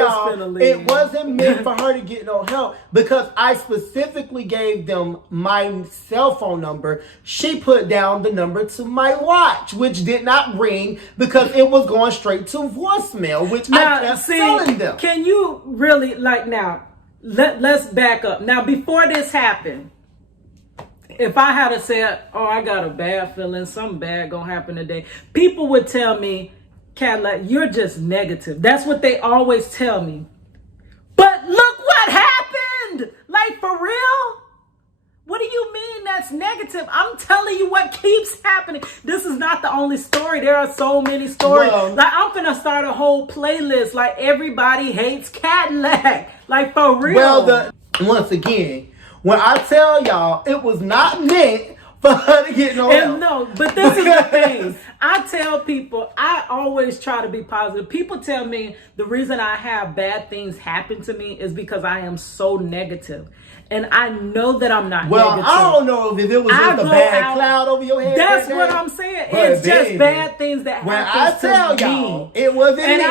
y'all, it wasn't meant for her to get no help because I specifically gave them my cell phone number. She put down the number to my watch, which did not ring because it was going straight to voicemail, which I kept telling them. Can you really, like, now, let's back up. Now, before this happened, if I had said, oh, I got a bad feeling, something bad gonna happen today, people would tell me, Kadlac, you're just negative. That's what they always tell me. But look what happened! Like, for real? What do you mean that's negative? I'm telling you what keeps happening. This is not the only story. There are so many stories. Well, like, I'm finna start a whole playlist, like, everybody hates Kadlac. Like, for real. Well, once again, when I tell y'all, it was not meant for her to get no help. No, but this is the thing. I tell people, I always try to be positive. People tell me the reason I have bad things happen to me is because I am so negative. And I know that I'm not negative. I don't know if it was just a bad cloud over your head. That's what I'm saying. It's just bad things that happen to me. Y'all, it wasn't and me.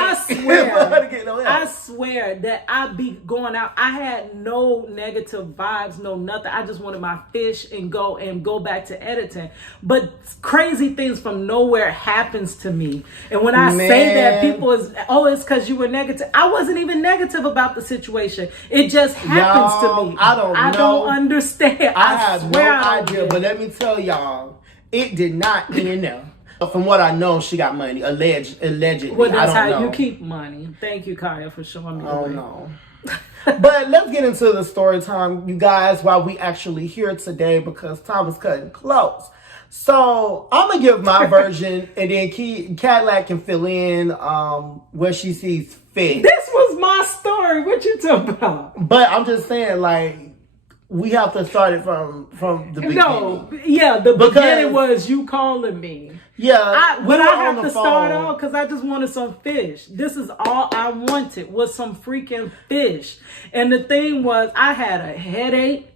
I swear that I be going out. I had no negative vibes, no nothing. I just wanted my fish and go back to editing. But crazy things from nowhere happens to me. And when I say that, people it's because you were negative. I wasn't even negative about the situation. It just happens to me. I don't understand. I have no idea, but let me tell y'all, it did not end there. From what I know, she got money, allegedly. Well, that's how you keep money. Thank you, Kaya, for showing me the way. Oh, no. But let's get into the story time, you guys, while we actually here today, because time is cutting close. So I'm going to give my version, and then Kadlac can fill in where she sees fit. This was my story. What you talking about? But I'm just saying, like, we have to start it from the beginning. No, yeah, the beginning was you calling me. Yeah, but I have to start off because I just wanted some fish. This is all I wanted was some freaking fish. And the thing was, I had a headache.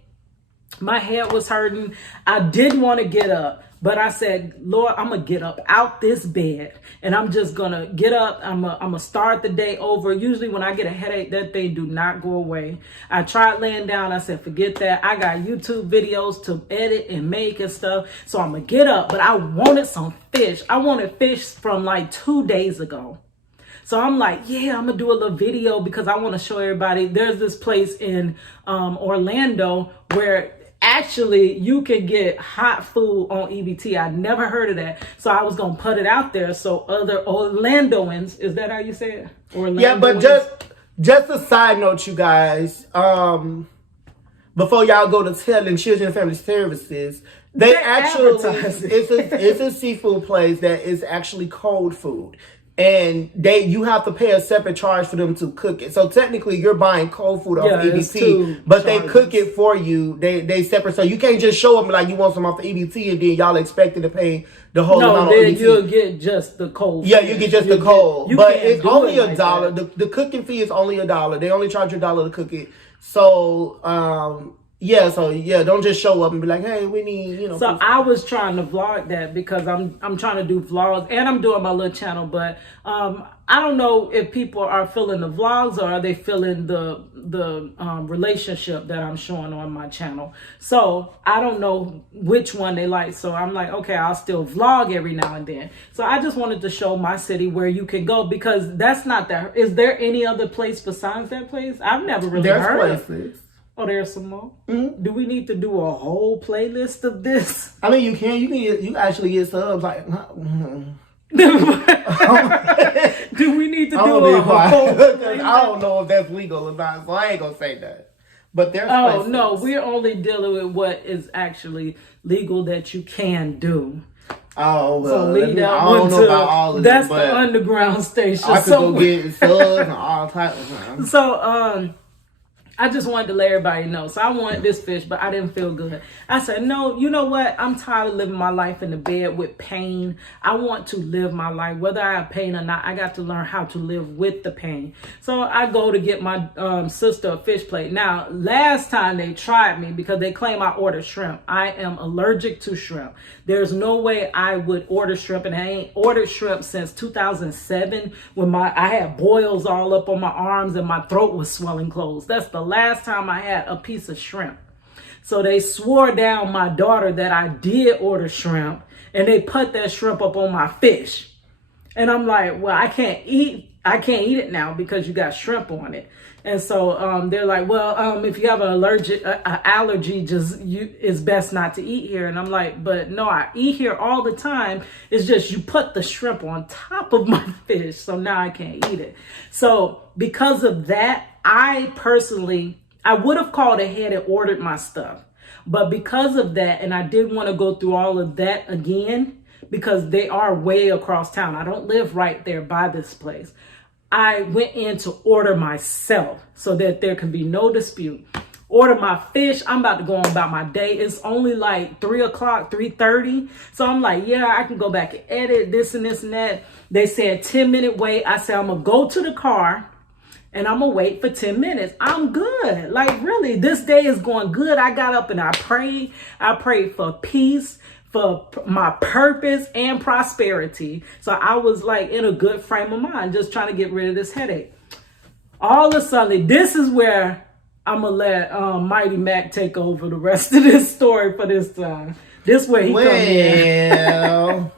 My head was hurting. I didn't want to get up. But I said, Lord, I'm going to get up out this bed and I'm just going to get up. I'm going to start the day over. Usually when I get a headache, that thing do not go away. I tried laying down. I said, forget that. I got YouTube videos to edit and make and stuff. So I'm going to get up. But I wanted some fish. I wanted fish from like 2 days ago. So I'm like, yeah, I'm going to do a little video because I want to show everybody. There's this place in Orlando where actually you can get hot food on EBT. I'd never heard of that. So I was going to put it out there so other Orlandoans, is that how you say it? Orlandoans? Yeah, but just a side note, you guys. Before y'all go to telling Children and Family Services, they actually, it's a seafood place that is actually cold food. And you have to pay a separate charge for them to cook it. So technically, you're buying cold food off EBT, but they cook it for you. They separate, so you can't just show them like you want some off the EBT, and then y'all expected to pay the whole amount on EBT. You'll get just the cold. Yeah, you get just the cold, but it's only $1. The cooking fee is only $1. They only charge you $1 to cook it. So don't just show up and be like, hey, we need, So I was trying to vlog that because I'm trying to do vlogs and I'm doing my little channel, but I don't know if people are feeling the vlogs or are they feeling the relationship that I'm showing on my channel. So I don't know which one they like. So I'm like, okay, I'll still vlog every now and then. So I just wanted to show my city where you can go because that's not that. Is there any other place besides that place? I've never really heard of it. Oh, there's some more? Mm-hmm. Do we need to do a whole playlist of this? I mean, you can actually get subs like... Do we need to do a whole playlist? I don't know if that's legal or not, so I ain't gonna say that. But there's places. No, we're only dealing with what is actually legal that you can do. Oh, well, so lead I don't know about all of that's that, the underground station. I could go get subs and all types of things. So, I just wanted to let everybody know. So I wanted this fish, but I didn't feel good. I said, no, you know what? I'm tired of living my life in the bed with pain. I want to live my life. Whether I have pain or not, I got to learn how to live with the pain. So I go to get my sister a fish plate. Now, last time they tried me because they claim I ordered shrimp. I am allergic to shrimp. There's no way I would order shrimp, and I ain't ordered shrimp since 2007 when I had boils all up on my arms and my throat was swelling closed. That's the last time I had a piece of shrimp. So they swore down my daughter that I did order shrimp, and they put that shrimp up on my fish. And I'm like, well, I can't eat it now because you got shrimp on it. And so they're like, well, if you have an allergy, it's best not to eat here. And I'm like, but no, I eat here all the time. It's just you put the shrimp on top of my fish, so now I can't eat it. So because of that, I would have called ahead and ordered my stuff. But because of that, and I didn't want to go through all of that again, because they are way across town. I don't live right there by this place. I went in to order myself so that there can be no dispute. Order my fish. I'm about to go on about my day. It's only like 3 o'clock, 3:30. So I'm like, yeah, I can go back and edit this and this and that. They said 10-minute wait. I said, I'm going to go to the car and I'm going to wait for 10 minutes. I'm good. Like, really, this day is going good. I got up and I prayed. I prayed for peace, for my purpose and prosperity. So I was like in a good frame of mind, just trying to get rid of this headache. All of a sudden, this is where I'm going to let Mighty Mac take over the rest of this story for this time. This way he come in.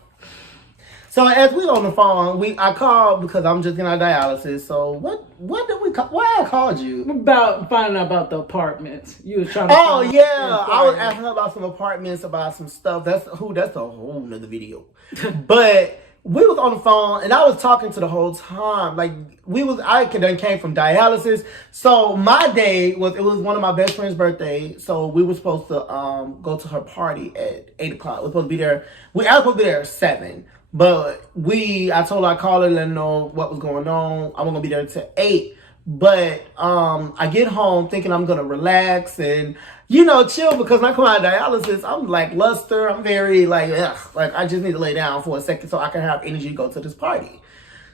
So as we on the phone, I called because I'm just getting out of dialysis. So what did we call? Why I called you? About finding out about the apartments. You was trying to. Oh yeah, I was asking her about some apartments, about some stuff. That's a whole nother video. But we was on the phone and I was talking to the whole time. Like I came from dialysis. So my day it was one of my best friend's birthday. So we were supposed to go to her party at 8 o'clock. We're supposed to be there. I was supposed to be there at 7. But I told her I'd call her and let her know what was going on. I wasn't going to be there until 8. But I get home thinking I'm going to relax and, chill, because when I come out of dialysis, I'm like luster. I'm very like I just need to lay down for a second so I can have energy to go to this party.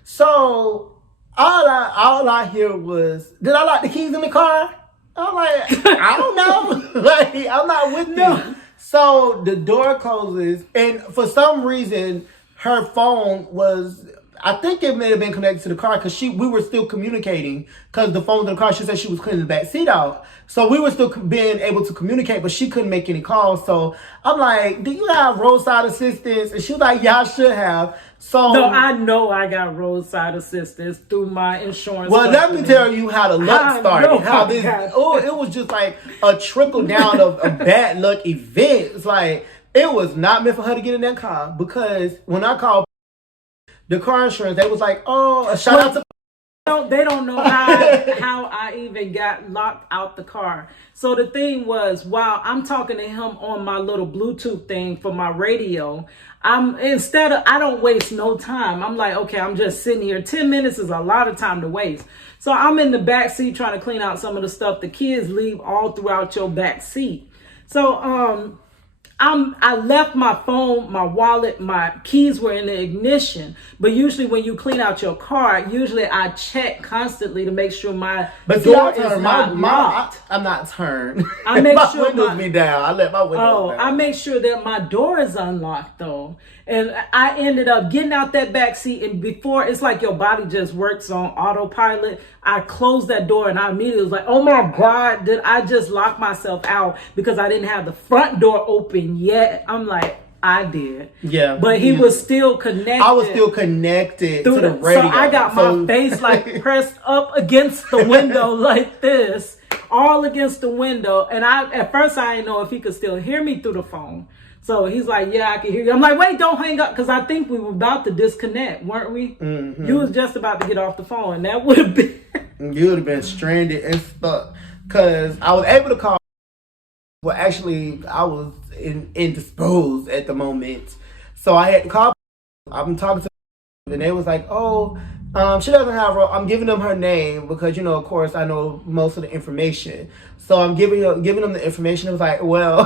So all I hear was, did I lock the keys in the car? I'm like, I don't know. Like, I'm not with you. So the door closes, and for some reason, her phone was, I think it may have been connected to the car because we were still communicating, because the phone in the car, she said she was cleaning the back seat out. So we were still being able to communicate, but she couldn't make any calls. So I'm like, do you have roadside assistance? And she was like, yeah, I should have. So no, I know I got roadside assistance through my insurance. Well, let me tell you how the luck started. It was just like a trickle down of bad luck events. Like, it was not meant for her to get in that car, because when I called the car insurance, they was like, oh, shout out to... They don't know how I even got locked out the car. So the thing was, while I'm talking to him on my little Bluetooth thing for my radio, I don't waste no time. I'm like, okay, I'm just sitting here. 10 minutes is a lot of time to waste. So I'm in the back seat trying to clean out some of the stuff the kids leave all throughout your back seat. So I left my phone, my wallet, my keys were in the ignition. But usually when you clean out your car, usually I check constantly to make sure my door is not locked. I'm not turned. I make my sure windows be down. I let my windows down. I make sure that my door is unlocked though. And I ended up getting out that back seat, and before, it's like your body just works on autopilot. I closed that door and I immediately was like, oh my God, did I just lock myself out because I didn't have the front door open yet? I'm like, I did. Yeah. But he was still connected. I was still connected to the radio. So I got my face like pressed up against the window like this, all against the window. And at first I didn't know if he could still hear me through the phone. So he's like, yeah, I can hear you. I'm like, wait, don't hang up. Because I think we were about to disconnect, weren't we? Mm-hmm. You was just about to get off the phone. And that would have been... You would have been stranded and stuck. Because I was able to call... Well, actually, I was indisposed at the moment. So I had to call... I've been talking to them, and they was like, oh, She doesn't have. I'm giving them her name because of course, I know most of the information. So I'm giving them the information. It was like, well,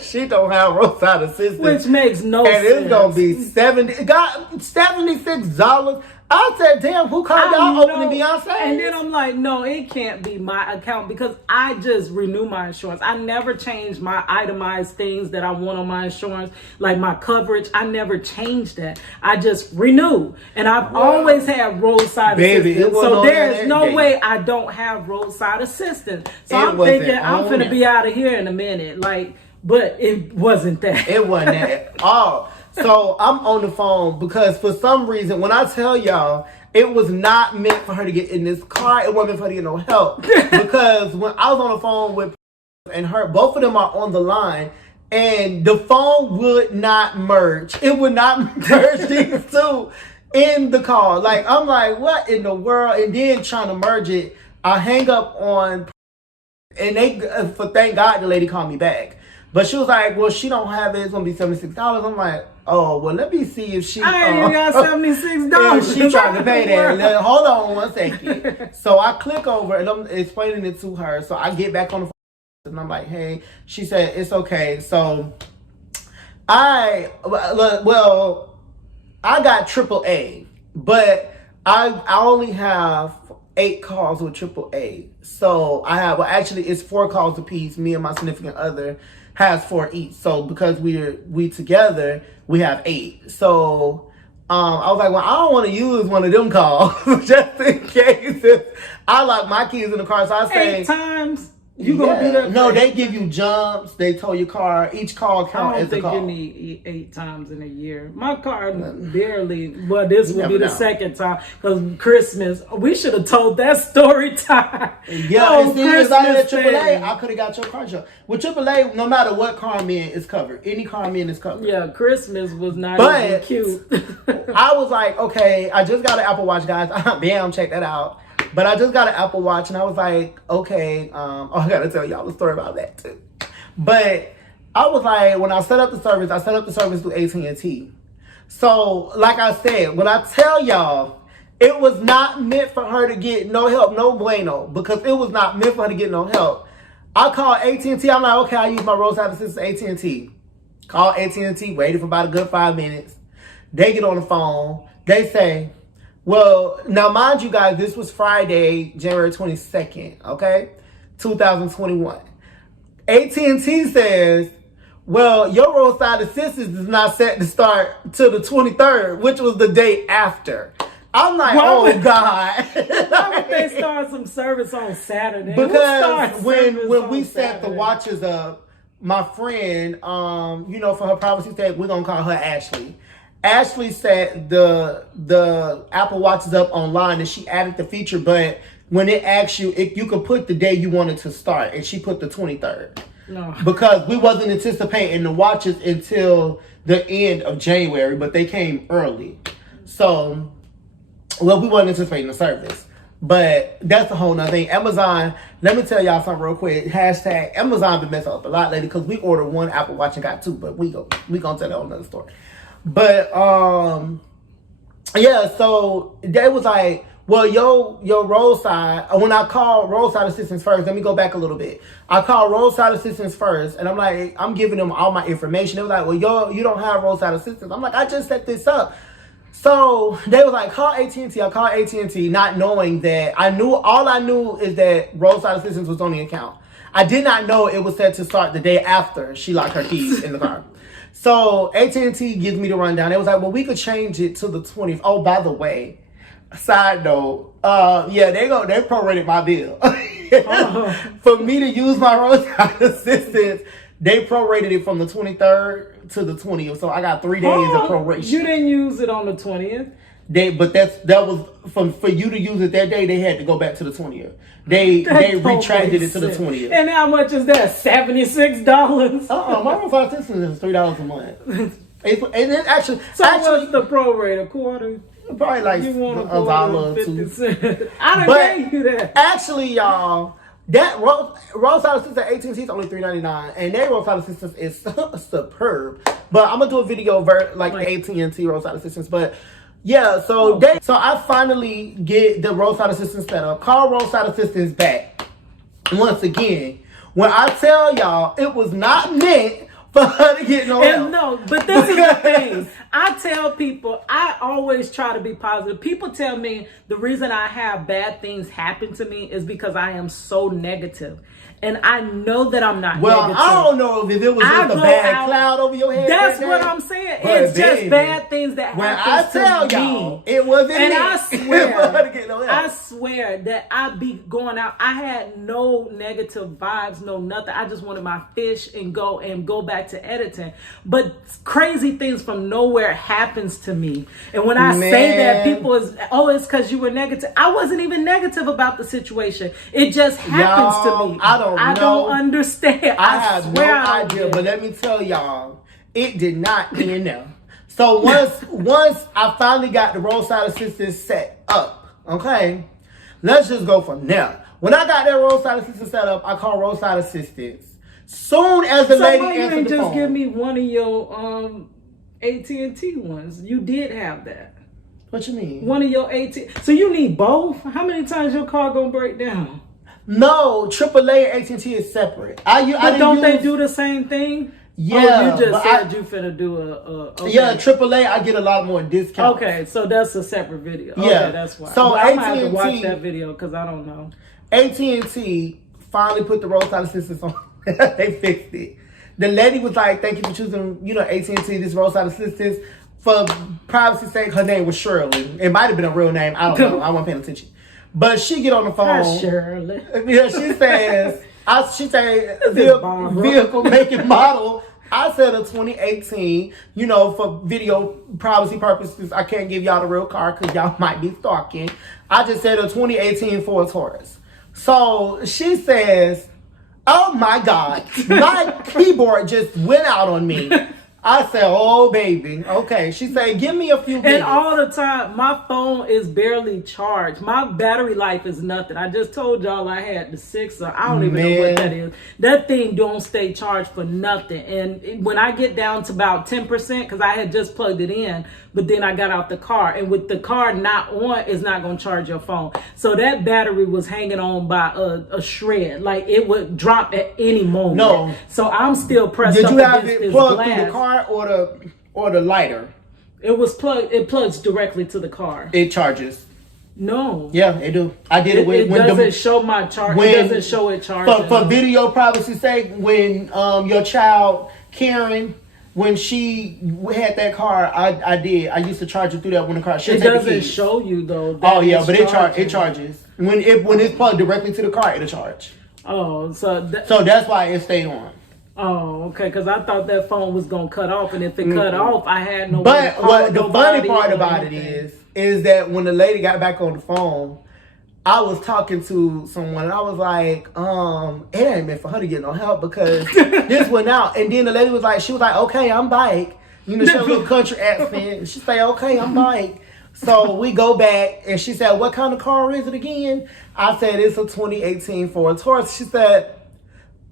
she don't have roadside assistance, which makes no sense. And it's gonna be $76. I said, damn, who called y'all opening Beyonce? And then I'm like, no, it can't be my account because I just renew my insurance. I never change my itemized things that I want on my insurance, like my coverage. I never change that. I just renew. And I've always had roadside assistance. So there's no way I don't have roadside assistance. So I'm thinking I'm finna be out of here in a minute. But it wasn't that. It wasn't that at all. So I'm on the phone because for some reason, when I tell y'all, it was not meant for her to get in this car. It wasn't meant for her to get no help. Because when I was on the phone with and her, both of them are on the line, and the phone would not merge. It would not merge these two in the call. Like, I'm like, what in the world? And then trying to merge it, I hang up on, and thank God the lady called me back. But she was like, well, she don't have it. It's going to be $76. I'm like, oh, well, let me see if she... I ain't even got $76. If she trying to pay that. Hold on 1 second. So I click over, and I'm explaining it to her. So I get back on the phone, and I'm like, hey. She said, it's okay. So I got AAA, but I only have 8 calls with AAA. So I have, actually, it's 4 calls apiece. Me and my significant other has 4 each. So because we together, we have 8. So I was like, well, I don't want to use one of them calls just in case I lock my keys in the car. So I say 8 times. You gonna be there? No, they give you jumps. They tow your car. Each call count as a call. I don't think you need 8 times in a year. My car barely. Well, this will be the second time because Christmas. We should have told that story time. Yeah, and if I had AAA, I could have got your car jumped. With AAA, no matter what car I'm in, it's covered. Any car I'm in is covered. Yeah, Christmas was not even cute. I was like, okay, I just got an Apple Watch, guys. Damn, check that out. But I just got an Apple Watch, and I was like, okay, I got to tell y'all a story about that, too. But I was like, when I set up the service through AT&T. So, like I said, when I tell y'all, it was not meant for her to get no help, no bueno, because it was not meant for her to get no help. I called AT&T. I'm like, okay, I use my roadside assistance AT&T. Call AT&T, waited for about a good 5 minutes. They get on the phone. They say... Well, now mind you guys, this was Friday, January 22nd, okay? 2021. AT&T says, well, your roadside assistance is not set to start till the 23rd, which was the day after. I'm like, oh God. Why would they start some service on Saturday? Because when we set the watches up, my friend, for her privacy sake, we're going to call her Ashley. Ashley set the Apple Watches up online, and she added the feature, but when it asks you, you could put the day you wanted to start, and she put the 23rd. No. Because we wasn't anticipating the watches until the end of January, but they came early. So, we wasn't anticipating the service. But that's a whole nother thing. Amazon, let me tell y'all something real quick. Hashtag Amazon been messing up a lot lately because we ordered 1 Apple Watch and got 2, but we gonna tell that on another story. But so they was like, well, your roadside. When I called roadside assistance first, let me go back a little bit. I called roadside assistance first, and I'm like, I'm giving them all my information. They was like, well, you don't have roadside assistance. I'm like, I just set this up. So they was like, call AT&T. I called AT&T, not knowing that all I knew is that roadside assistance was on the account. I did not know it was set to start the day after she locked her keys in the car. So AT&T gives me the rundown. It was like, well, we could change it to the 20th. Oh, by the way, side note, they prorated my bill. For me to use my roadside assistance, they prorated it from the 23rd to the 20th. So I got 3 days of proration. You didn't use it on the 20th? That was for you to use it that day. They had to go back to the 20th. They retracted it to the 20th. And how much is that? $76. My roadside assistance is $3 a month. It actually. What's the prorate? A quarter? Probably like you want $1 or $2. I done gave you that. Actually, y'all, that roadside assistance at AT&T is only $3.99, and their roadside assistance is superb. But I'm gonna do a video like AT&T roadside assistance, but. Yeah, so so I finally get the roadside assistance set up. Call roadside assistance back. Once again, when I tell y'all, it was not meant for her to get no help. No, but this is the thing. I tell people, I always try to be positive. People tell me the reason I have bad things happen to me is because I am so negative. And I know that I'm not negative. I don't know if it was just a bad cloud over your head. That's what I'm saying. It's just bad things that happen to me. Y'all, it wasn't and me. I swear that I be going out. I had no negative vibes, no nothing. I just wanted my fish and go back to editing. But crazy things from nowhere happens to me. And when I say that, people it's because you were negative. I wasn't even negative about the situation. It just happens to me. I don't understand. I have no idea, but let me tell y'all, it did not end there. So once I finally got the roadside assistance set up, okay, let's just go from there. When I got that roadside assistance set up, I called roadside assistance. Soon as the lady answered the phone. So you didn't just give me one of your AT&T ones? You did have that. What you mean? One of your AT. So you need both? How many times your car gonna break down? No, AAA and AT&T is separate. But don't they do the same thing? Yeah. You just said you finna do a okay. Yeah, AAA, I get a lot more discounts. Okay, so that's a separate video. Yeah. Okay, that's why. So I might have to watch that video because I don't know. AT&T finally put the roadside assistance on. They fixed it. The lady was like, thank you for choosing, AT&T, this roadside assistance. For privacy's sake, her name was Shirley. It might have been a real name. I don't know. I wasn't paying attention. But she get on the phone. Hi, Shirley. Yeah, she says, she say vehicle make and model. I said a 2018, for video privacy purposes, I can't give y'all the real car because y'all might be stalking. I just said a 2018 Ford Taurus. So she says, oh my God, my keyboard just went out on me. I said, oh, baby. Okay. She said, give me a few minutes. And all the time, my phone is barely charged. My battery life is nothing. I just told y'all I had the 6, or I don't even know what that is. That thing don't stay charged for nothing. And when I get down to about 10%, because I had just plugged it in, but then I got out the car. And with the car not on, it's not going to charge your phone. So that battery was hanging on by a shred. Like, it would drop at any moment. No. So I'm still pressed up against this glass. Did you have it plugged through the car or the lighter? It was plugged. It plugs directly to the car. It charges. No. Yeah, it do. I did it when it doesn't show my charge. It doesn't show it charging. For video privacy's sake, when your child Karen, when she had that car, I did. I used to charge it through that when the car. It doesn't show you though. Oh yeah, but it charges when it's plugged directly to the car. It'll charge. Oh, so that's why it stayed on. Oh, okay. Because I thought that phone was gonna cut off, and if it cut off, I had no. But what the funny part about it is that when the lady got back on the phone, I was talking to someone, and I was like, it ain't meant for her to get no help because this went out. And then the lady was like, okay, I'm bike. She had a little country accent. And she said, okay, I'm bike. So we go back, and she said, what kind of car is it again? I said, it's a 2018 Ford Taurus. She said,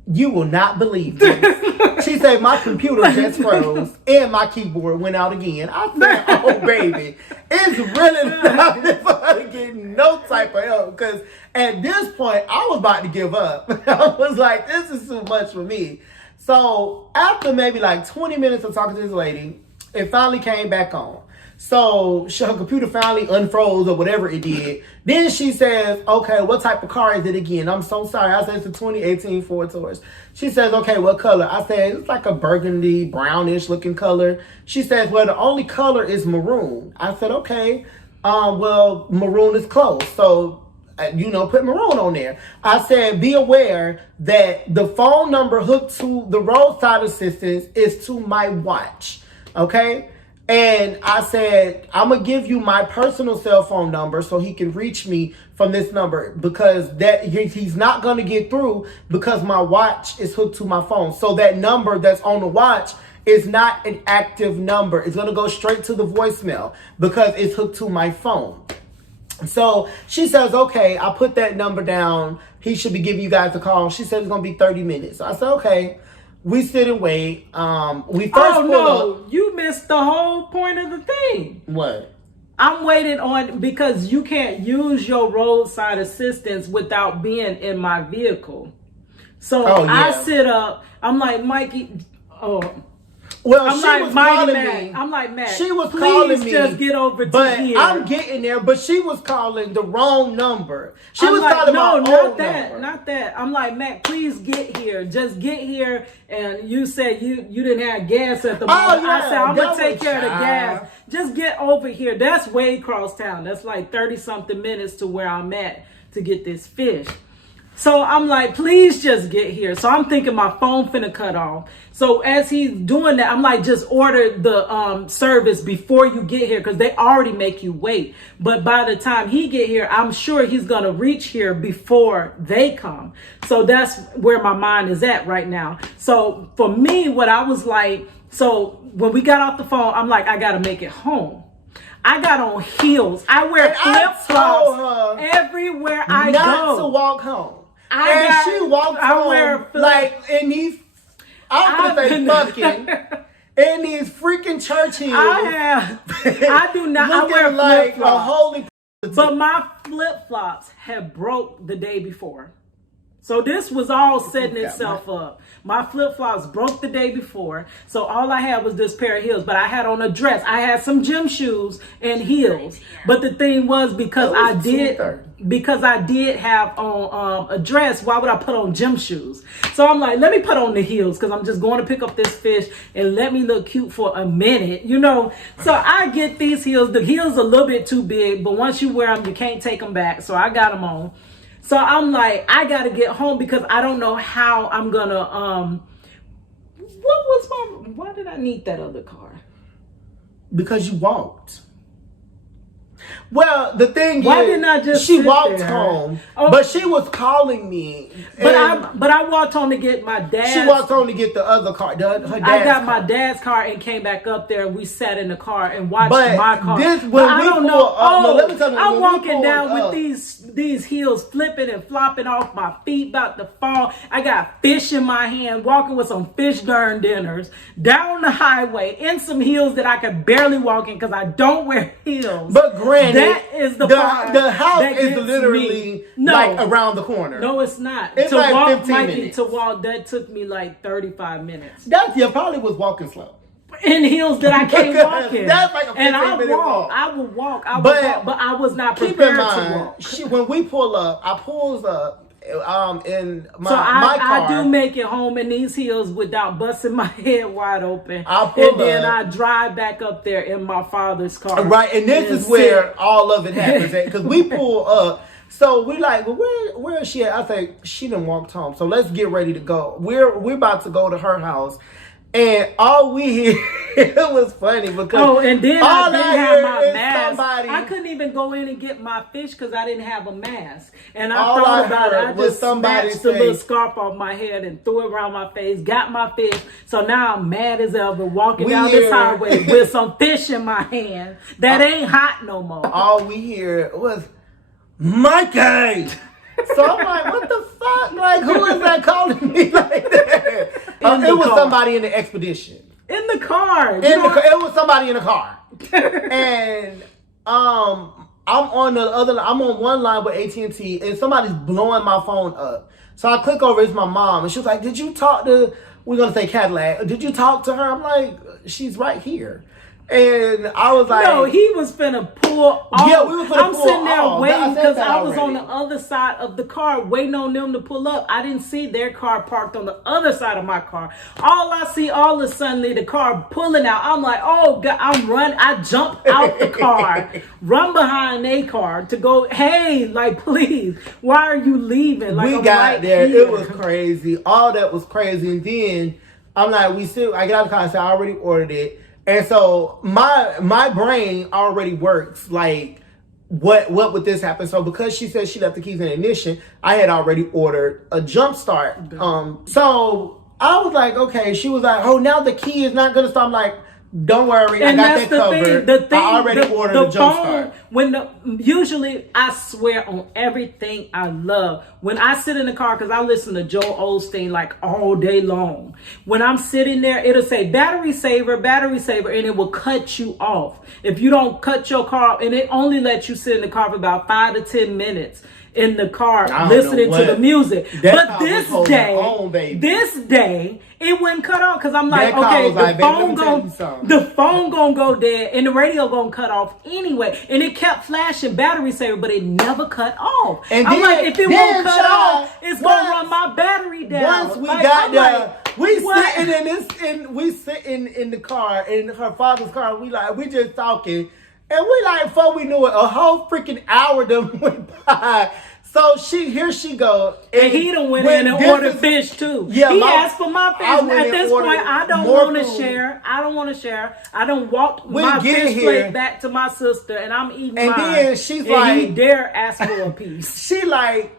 you will not believe this. She said, my computer just froze and my keyboard went out again. I said, oh, baby, it's really not for her to get no type of help. Because at this point, I was about to give up. I was like, this is too much for me. So after maybe like 20 minutes of talking to this lady, it finally came back on. So her computer finally unfroze or whatever it did. Then she says, okay, what type of car is it again? I'm so sorry. I said it's a 2018 Ford Taurus. She says, okay, what color? I said, it's like a burgundy, brownish looking color. She says, well, the only color is maroon. I said, okay, well, maroon is close. So, put maroon on there. I said, be aware that the phone number hooked to the roadside assistance is to my watch. Okay? And I said, I'm going to give you my personal cell phone number so he can reach me from this number because he's not going to get through because my watch is hooked to my phone. So that number that's on the watch is not an active number. It's going to go straight to the voicemail because it's hooked to my phone. So she says, okay, I put that number down. He should be giving you guys a call. She said it's going to be 30 minutes. So I said, okay. We sit and wait. We first pull up. You missed the whole point of the thing. What? I'm waiting on, because you can't use your roadside assistance without being in my vehicle. So I sit up. I'm like, Mikey. Well, I'm she like, was Mighty calling Mac. me. I'm like, Mac, she was please calling me, just get over to but here. I'm getting there, but she was calling the wrong number. She was like, calling my old number. Not that. I'm like, Mac, please get here. Just get here. And you said you didn't have gas at the moment. Yeah, I said, I'm going to take care of the child. gas. Just get over here. That's way across town. That's like 30-something minutes to where I'm at to get this fish. So I'm like, please just get here. So I'm thinking my phone finna cut off. So as he's doing that, I'm like, just order the service before you get here, because they already make you wait. But by the time he get here, I'm sure he's gonna reach here before they come. So that's where my mind is at right now. So for me, what I was like, so when we got off the phone, I'm like, I gotta make it home. I got on heels. I wear flip-flops everywhere I go. Not to walk home. She walked home like in these, I'm gonna say fucking, in these freaking church heels. I do not. I wear like flip-flops. a holy. But my flip-flops have broke the day before. So this was all setting itself up. My flip-flops broke the day before. So all I had was this pair of heels. But I had on a dress. I had some gym shoes and heels. But the thing was, because I did have on a dress, why would I put on gym shoes? So I'm like, let me put on the heels, because I'm just going to pick up this fish and let me look cute for a minute, you know. So I get these heels. The heels are a little bit too big, but once you wear them, you can't take them back. So I got them on. So I'm like, I got to get home, because I don't know how I'm going to, why did I need that other car? Because you walked. Well, the thing Why is, didn't I just she sit walked there? home, Oh. but she was calling me. But I walked home to get my dad. She walked home to get the other car. Her dad's I got car. my dad's car and came back up there, and we sat in the car and watched But my car. let me tell you, I'm walking down up, with these heels flipping and flopping off my feet, about to fall. I got fish in my hand, walking with some fish darn dinners down the highway in some heels that I could barely walk in because I don't wear heels. But granted, that is the part. The house that is gets literally me. like around the corner. No, it's not. It's to like walk, 15 Mikey, minutes. to walk, that took me like 35 minutes. You probably was walking slow. In heels that I can't walk in. That's like a 15-minute walk. I will walk. But I was not prepared to walk. When we pull up, I pulls up in my my car. I do make it home in these heels without busting my head wide open. Then I drive back up there in my father's car. Right, and this is where all of it happens at, because we pull up. So we like, well, where is she at? I say, she done walked home. So let's get ready to go. We're about to go to her house. And all we hear, it was funny because and then I didn't have my mask. Somebody, I couldn't even go in and get my fish because I didn't have a mask. And I thought about it. I just snatched the little scarf off my head and threw it around my face, got my fish. So now I'm mad as ever walking down this highway with some fish in my hand that ain't hot no more. All we hear was, Mikey! So I'm like, what the fuck? Like, who is that calling me like that? It was somebody in the expedition. In the car. It was somebody in the car. And I'm on one line with AT&T, and somebody's blowing my phone up. So I click over, it's my mom, and she was like, did you talk to, we're going to say Kadlac, did you talk to her? I'm like, she's right here. And I was like, no, he was finna pull off. Yeah, we were finna I'm pull sitting there off. waiting because I was already. on the other side of the car waiting on them to pull up. I didn't see their car parked on the other side of my car. All I see, all of a sudden, the car pulling out. I'm like, oh God, I'm running. I jump out the car, run behind a car to go, hey, like, please, why are you leaving? Like, we got there. It was crazy. All that was crazy. And then I'm like, I got out of the car and said, I already ordered it. And so my brain already works like, what would this happen? So because she said she left the keys in the ignition, I had already ordered a jump start. So I was like, okay. She was like, oh, now the key is not gonna start. I'm like, Don't worry, and I got that covered. I already ordered the jump start. Usually, I swear on everything I love. When I sit in the car, because I listen to Joel Osteen like all day long. When I'm sitting there, it'll say battery saver, and it will cut you off. If you don't cut your car off, and it only lets you sit in the car for about 5 to 10 minutes in the car listening to the music. But this day, it wouldn't cut off because I'm like, okay, the phone gonna go dead and the radio gonna cut off anyway. And it kept flashing battery saver, but it never cut off. And I'm like, if it won't cut off, it's gonna run my battery down. Once we got there, we sitting in the car, in her father's car. We just talking. And we like, before we knew it, a whole freaking hour done went by. So here she go. And he done went in and ordered fish too. Yeah, he asked for my fish. At this point, I don't want to share. I don't walk my fish plate back to my sister, and I'm eating mine. And then she's like, he dare ask for a piece. She like,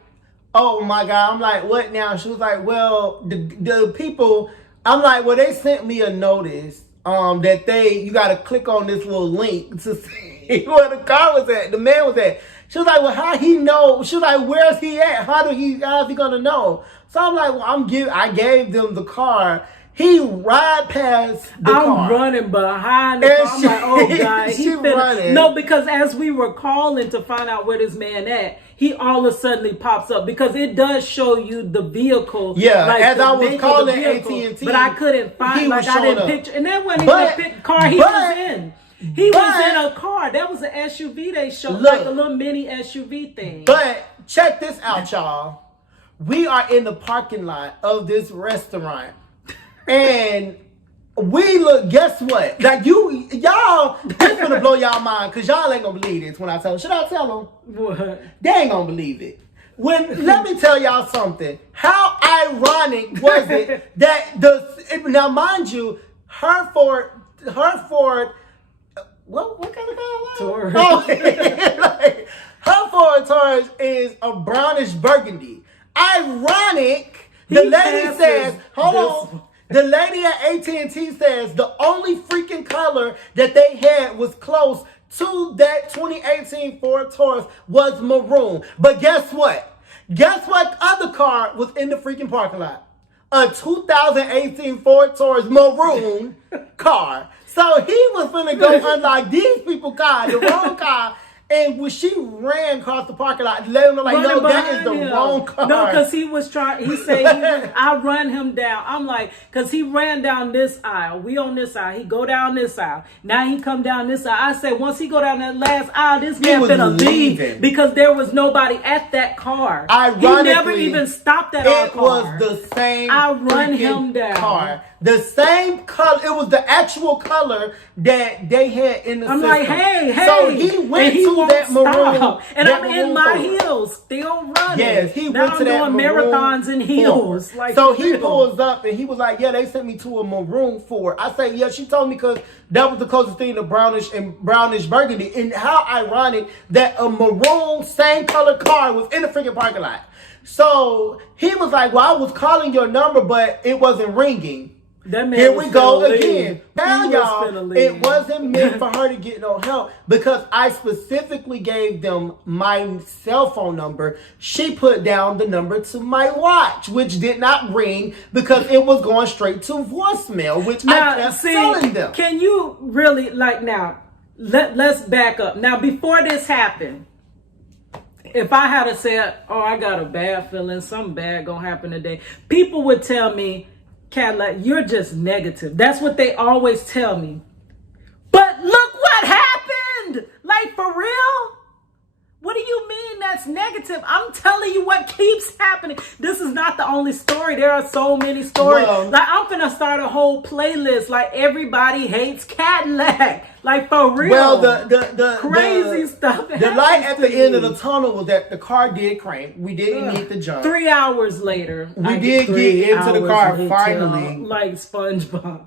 oh my God. I'm like, what now? She was like, well, the people. I'm like, well, they sent me a notice. That you gotta click on this little link to see where the car was at, the man was at. She was like, well, how he know? She was like, where's he at? How's he gonna know? So I'm like, well, I gave them the car. He ride past the car. I'm running behind the car. I'm like, oh God, he running. No, because as we were calling to find out where this man at, he all of a sudden pops up because it does show you the vehicle. Yeah, like as I was calling AT&T, but I couldn't find. Like I didn't picture, and that wasn't even the car he was in. He was in a car. That was an SUV they showed, like a little mini SUV thing. But check this out, y'all. We are in the parking lot of this restaurant. And we look, guess what? Like y'all, it's gonna blow y'all mind because y'all ain't gonna believe this when I tell them. Should I tell them? What? They ain't gonna believe it. Let me tell y'all something. How ironic was it that now mind you, her Ford, what kind of car? Taurus. Oh, like, her Ford Taurus is a brownish burgundy. Ironic. The lady says, hold on. The lady at AT&T says the only freaking color that they had was close to that 2018 Ford Taurus was maroon. But guess what? Guess what other car was in the freaking parking lot? A 2018 Ford Taurus maroon car. So he was finna go unlock these people's car, the wrong car. And when she ran across the parking lot, let him know, like, no, that is the wrong car. No, because he said, I run him down. I'm like, because he ran down this aisle. We on this aisle. He go down this aisle. Now he come down this aisle. I said, once he go down that last aisle, this man finna leave. Because there was nobody at that car. Ironically, he never even stopped at our car. It was the same I run him down. Car. The same color. It was the actual color that they had in the system. I'm like, hey. So he went to that maroon. And I'm in my heels, still running. Yes, he went to that maroon. Now I'm doing marathons in heels. Like, so he pulls up and he was like, yeah, they sent me to a maroon Ford. I say, yeah, she told me because that was the closest thing to brownish burgundy. And how ironic that a maroon, same color car was in the freaking parking lot. So he was like, well, I was calling your number, but it wasn't ringing. Here we go again. Now, y'all, it wasn't meant for her to get no help because I specifically gave them my cell phone number. She put down the number to my watch, which did not ring because it was going straight to voicemail, which I kept telling them. Can you really, like, now, let's back up. Now, before this happened, if I had said, oh, I got a bad feeling, something bad gonna happen today, people would tell me, Kadlac, you're just negative. That's what they always tell me. But look what happened! Like, for real? What do you mean that's negative? I'm telling you what keeps happening. This is not the only story. There are so many stories. Well, like, I'm finna start a whole playlist. Like, everybody hates Kadlac. Like, for real. Well, the crazy stuff. The light at the end of the tunnel was that the car did crank. We didn't need the jump. 3 hours later. We did get into the car finally. Like SpongeBob.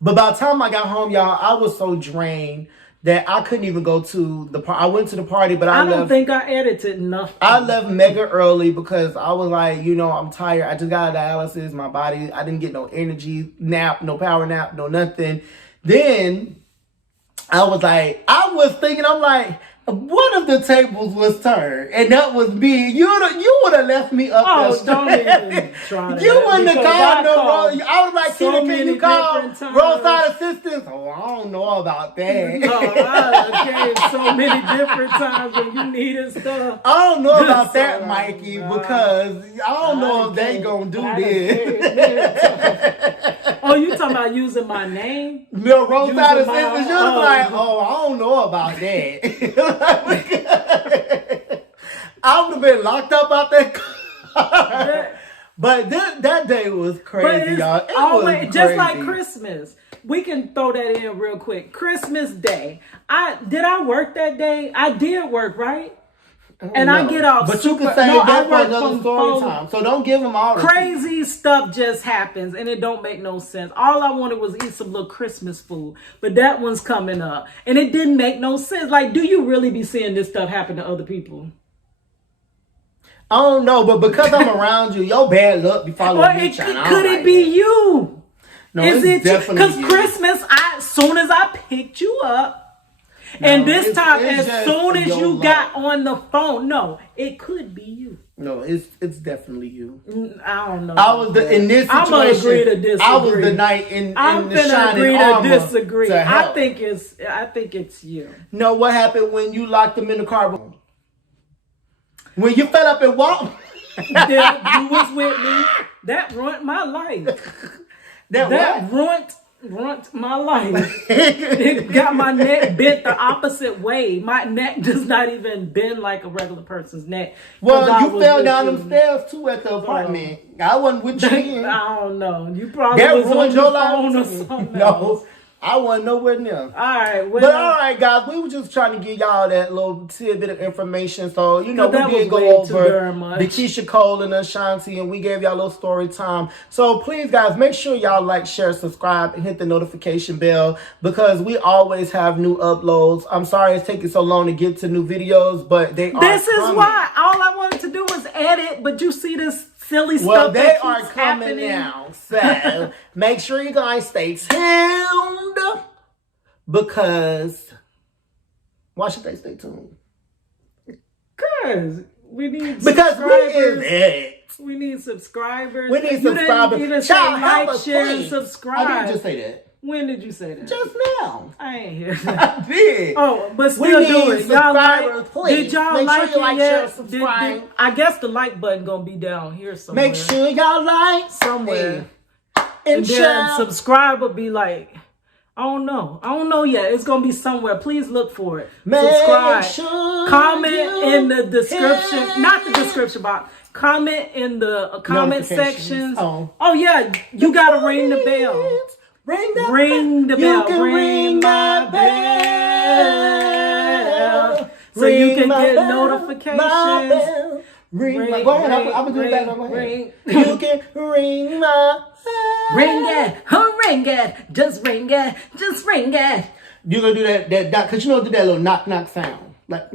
But by the time I got home, y'all, I was so drained that I couldn't even go to the party. I went to the party, but I don't think I edited nothing. I left mega early because I was like, you know, I'm tired. I just got a dialysis. My body, I didn't get no energy nap, no power nap, no nothing. Then I was thinking, I'm like, what if the tables was turned and that was me? You would have left me up there. Oh, don't even try that. You wouldn't have called no road. I was like, so Tina, can you call roadside assistance? Oh, I don't know about that. No, I gave so many different times when you needed stuff. I don't know about that, Mikey, because I don't know if they gonna do this. Oh, you talking about using my name? No, roadside assistance. You was like, oh, I don't know about that. I would have been locked up out that car. But that day was crazy, y'all. It was crazy. Just like Christmas. We can throw that in real quick. Christmas Day. Did I work that day? I did work, right? I get off. But you can say that for another story time. So don't give them all the crazy stuff just happens and it don't make no sense. All I wanted was eat some little Christmas food. But that one's coming up. And it didn't make no sense. Like, do you really be seeing this stuff happen to other people? I don't know, but because I'm around you, your bad luck be following me. Could it be you? No, is it definitely because Christmas, as soon as I picked you up, and this time, as soon as you got on the phone, no, it could be you. No, it's definitely you. I don't know. I was in this situation. I'm gonna agree to disagree. I was the knight in I'm the shining armor. I'm gonna agree to disagree. I think it's you. No, what happened when you locked them in the car? When you fell up and walked? You was with me. That ruined my life. That ruined my life. It got my neck bent the opposite way. My neck does not even bend like a regular person's neck. Well, you fell down them stairs too at the apartment. I wasn't with you. I don't know. You probably was on your phone or something else. I wasn't nowhere near. All right. Well, but all right, guys, we were just trying to give y'all that little tidbit of information. So, we did go over the Keisha Cole and Ashanti, and we gave y'all a little story time. So, please, guys, make sure y'all like, share, subscribe, and hit the notification bell because we always have new uploads. I'm sorry it's taking so long to get to new videos, but they are This is why all I wanted to do was edit, but you see this silly stuff. Well, they are coming now. So make sure you guys stay tuned because why should they stay tuned? Because we need We need subscribers. We need subscribers. You didn't say like, share, and subscribe. I didn't just say that. When did you say that? Just now. I ain't hear that. I did. Oh, but still do it. Y'all did y'all like sure you like, share, subscribe? I guess the like button gonna be down here somewhere. Make sure y'all like somewhere. And then subscribe will be like, I don't know yet. It's gonna be somewhere. Please look for it. Subscribe. Comment in the description. Not the description box. Comment in the comment sections. Oh yeah, you gotta ring the bell. Ring the bell. You can ring my bell. So you can get notifications. Ring. Go ahead. I'm gonna do it back. Ring. You can ring my bell. Ring it. Just ring it. You're gonna do that because you know do that little knock sound. Like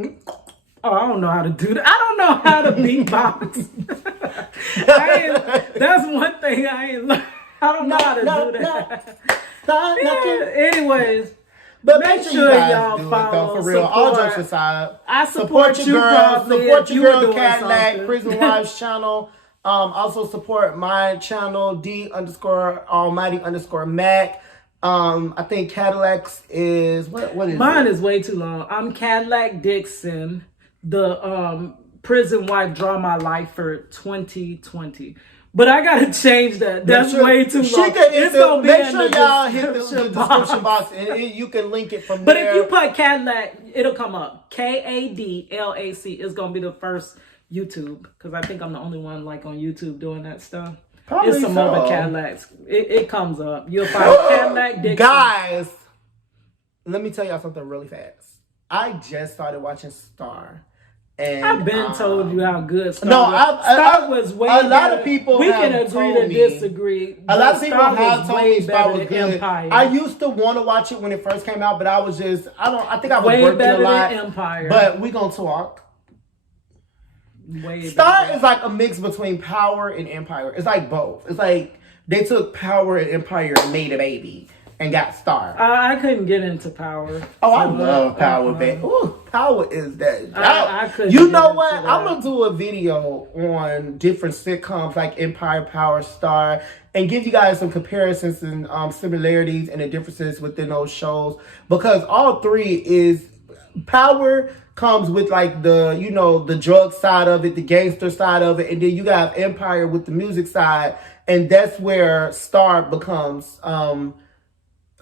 oh, I don't know how to do that. I don't know how to beatbox. That's one thing I ain't learned. I don't know how to do that. Anyways, but make sure y'all follow. For real, all jokes aside, I support you, girl. Support your girl, Kadlac, Prison Wives channel. Also support my channel, D_Almighty_Mac. I think Kadlac's is what is mine? It? Is way too long. I'm Kadlac Dixon, the prison wife draw my life for 2020. But I gotta change that. That's way too long. It's gonna be make sure y'all hit the description box and you can link it from there. But if you put Kadlac, it'll come up. Kadlac is gonna be the first YouTube because I think I'm the only one like on YouTube doing that stuff. Probably it's some other Kadlacs. It comes up. You'll find Kadlac Dixon. Guys, let me tell y'all something really fast. I just started watching Star. And I've been told you how good Star was. Star was way better. A lot of people we can agree to disagree. A lot of people have told me Star was good. Empire. I used to want to watch it when it first came out, but I was just I think I was way working better a lot. Than Empire. But we gonna talk. Star is like a mix between Power and Empire. It's like both. It's like they took Power and Empire and made a baby. and got Star. I couldn't get into Power. Oh, I love Power, baby. Ooh, Power is that. I couldn't. You know what? I'm gonna do a video on different sitcoms like Empire, Power, Star, and give you guys some comparisons and similarities and the differences within those shows, because all three is Power comes with like the, you know, the drug side of it, the gangster side of it, and then you got Empire with the music side, and that's where Star becomes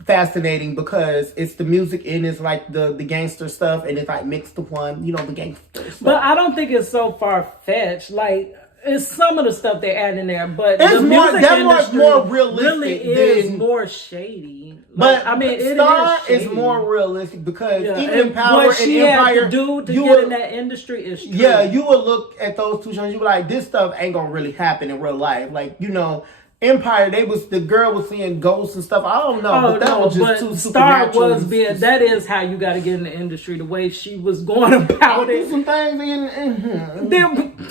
fascinating, because it's the music and it's like the gangster stuff, and it's like mixed with one, you know, the gangster stuff. But I don't think it's so far fetched. Like, it's some of the stuff they add in there, but it's the music industry more realistic. Really is more shady. But I mean, Star is more realistic, because even and in Power what she and had Empire, to do to get in that industry is true. Yeah, you would look at those two shows, you be like, this stuff ain't gonna really happen in real life. Like, you know, Empire, the girl was seeing ghosts and stuff. I don't know, but that was just too Star supernatural. was being, that is how you got to get in the industry. The way she was going about it. Some things in Then,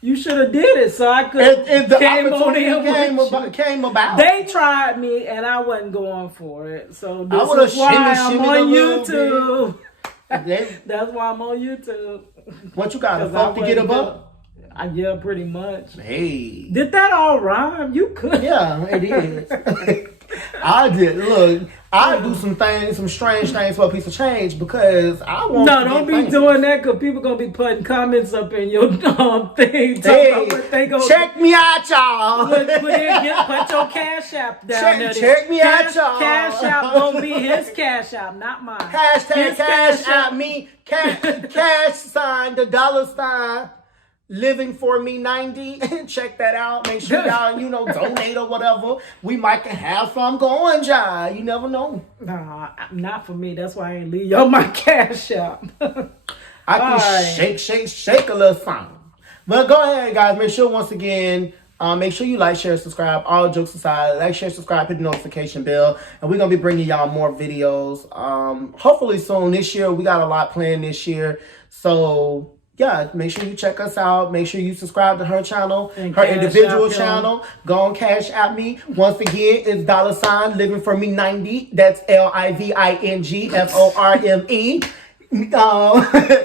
you should have did it, so I could. If the opportunity came about, they tried me and I wasn't going for it. So this is why I'm on YouTube. That's why I'm on YouTube. What you got? A fuck to get above? Yeah, pretty much. Hey, did that all rhyme? You could. Yeah, it is. I did. Look, I do some things, some strange things for a piece of change, because I want. No, don't be doing that, because people gonna be putting comments up in your thing. Hey, check me out, y'all. Put your Cash App down there. Check me out, y'all. Cash App gonna be his Cash App, not mine. Hashtag Cash App me. Cash sign, the dollar sign. Living for me 90. Check that out. Make sure y'all, you know, donate or whatever. We might can have some going, Jai. You never know. Nah, not for me. That's why I ain't leave y'all my Cash App. I can shake a little something. But go ahead, guys. Make sure, once again, make sure you like, share, subscribe. All jokes aside, like, share, subscribe, hit the notification bell, and we're gonna be bringing y'all more videos. Hopefully soon. This year, we got a lot planned this year. So yeah, make sure you check us out. Make sure you subscribe to her channel, her individual channel. Go on Cash App me. Once again, it's $ living for me 90. That's LIVINGFORME.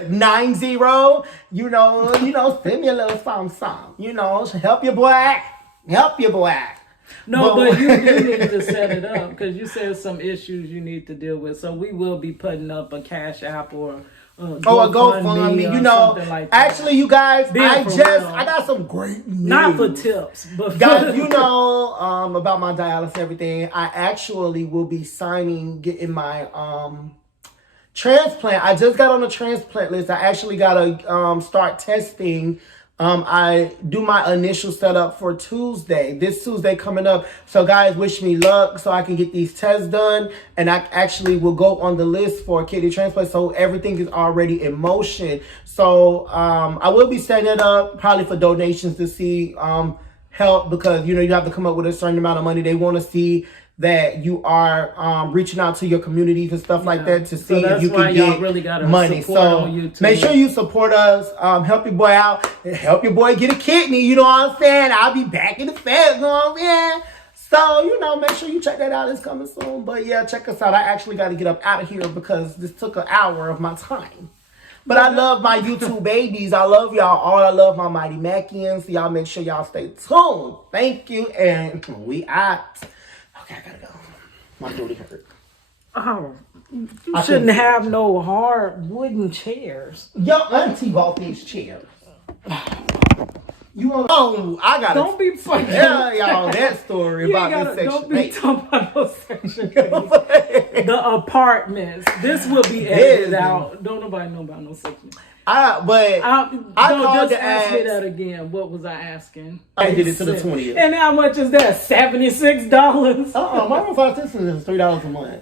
90. You know, send me a little something. You know, help your boy. Help your boy. No, but you need to set it up, because you said some issues you need to deal with. So we will be putting up a Cash App or a GoFundMe, you know. Like actually, you guys, I got some great news. Not for tips, but guys, you know, about my dialysis and everything. I actually will be getting my transplant. I just got on the transplant list. I actually gotta start testing. I do my initial setup for Tuesday. This Tuesday coming up. So guys, wish me luck so I can get these tests done. And I actually will go on the list for kidney transplant. So everything is already in motion. So I will be setting it up probably for donations to see help, because, you know, you have to come up with a certain amount of money. They want to see that you are reaching out to your communities and stuff like that to see if you can get really money. So make sure you support us. Help your boy out. Help your boy get a kidney. You know what I'm saying? I'll be back in the feds. You know what I'm saying? So, you know, make sure you check that out. It's coming soon. But yeah, check us out. I actually got to get up out of here because this took an hour of my time. But I love my YouTube babies. I love y'all all. I love my Mighty Mackians. So y'all make sure y'all stay tuned. Thank you. And we out. Okay, I gotta go. My booty hurt. Oh, you shouldn't have no hard wooden chairs. Yo, auntie bought these chairs. You want? Oh, I gotta. Don't be fucking. Yeah, y'all, that story about this section. Don't be talking about no section. The apartments. This will be edited out. Don't nobody know about no section. I called to ask me that again. What was I asking? I did it to the 20th. And how much is that? $76. My room for assistance is $3 a month.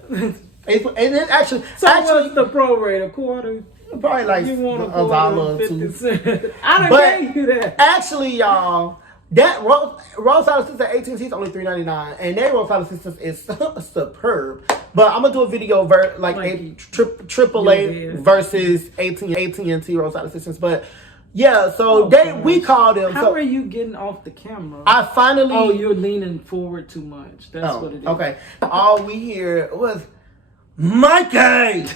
It's actually. What's the prorate? A quarter? Probably like you want a dollar or $2. I done gave you that. Actually, y'all, that roadside assistance at AT&T is only $3.99, and their roadside assistance is superb. But I'm gonna do a video AAA versus AT&T roadside assistance. But Yeah, so we called him. How are you getting off the camera? I finally. Oh, you're leaning forward too much. That's what it is. Okay. All we hear was Mikey.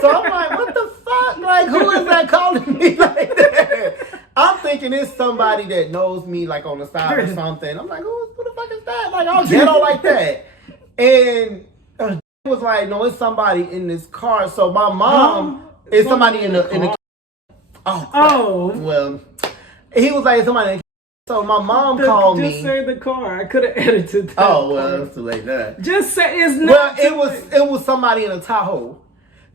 So I'm like, what the fuck? Like, who is that calling me like that? I'm thinking it's somebody that knows me, like on the side or something. I'm like, who the fuck is that? Like, I'm ghetto like that. And was like, no, it's somebody in this car. So my mom is somebody in the well, he was like somebody in the so my mom called me. Just say the car. I could have edited that. Oh well, it's too late that. Just say it's not. Well, it was somebody in a Tahoe.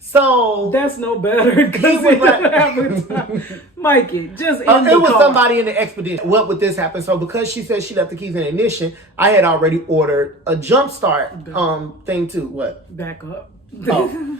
So that's no better because he doesn't have a time. Mikey, just in the it was car. somebody in the expedition. What would this happen? So because she said she left the keys in the ignition, I had already ordered a jump start thing too. What? Back up. Oh.